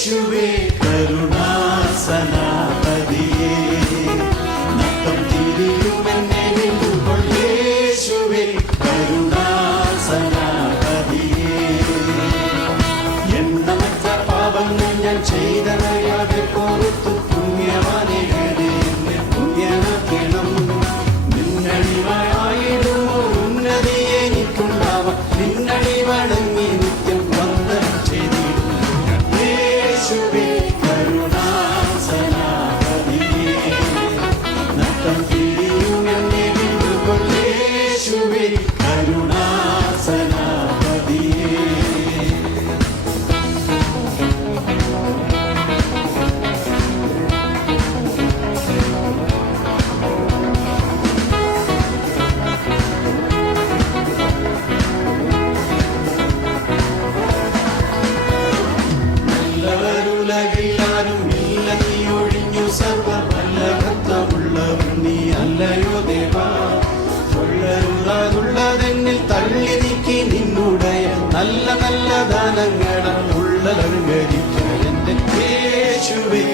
യേശുവേ കരുണാസനാപതിയേ നട്ടം തിരിയുമെന്നെ വീണ്ടുമ്പോൾ യേശുവേ കരുണാസനാപതിയേ എണ്ണമറ്റ പാപങ്ങൾ ഞാൻ ചെയ്തറിയാതെ പുറത്തു പുണ്യവാനെ എന്നെ പുണ്യനാക്കണം നിന്നടിമയായിടുമോ ഉന്നതിയെ എനിക്കുണ്ടാവാം നിന്നടി വണങ്ങി നിത്യം വന്ദനം ചെയ്തിടും യേശുവേ കരുണാസനാപതിയേ നട്ടം തിരിയുമെന്നെ വീണ്ടുമ്പോൾ യേശുവേ കരുണാസനാപതിയേ ഉലകിലാരും ഇല്ല നീ ഒഴിഞ്ഞു സർവ വല്ലഭത്വമുള്ളവൻ നീ അല്ലയോ ദേവാ ഉള്ളതെന്നിൽ തള്ളി നീക്കി നിന്നുടയ നല്ല നല്ല ദാനങ്ങൾ ഉള്ളലങ്കരിക്കാൻ എന്റെ യേശുവേ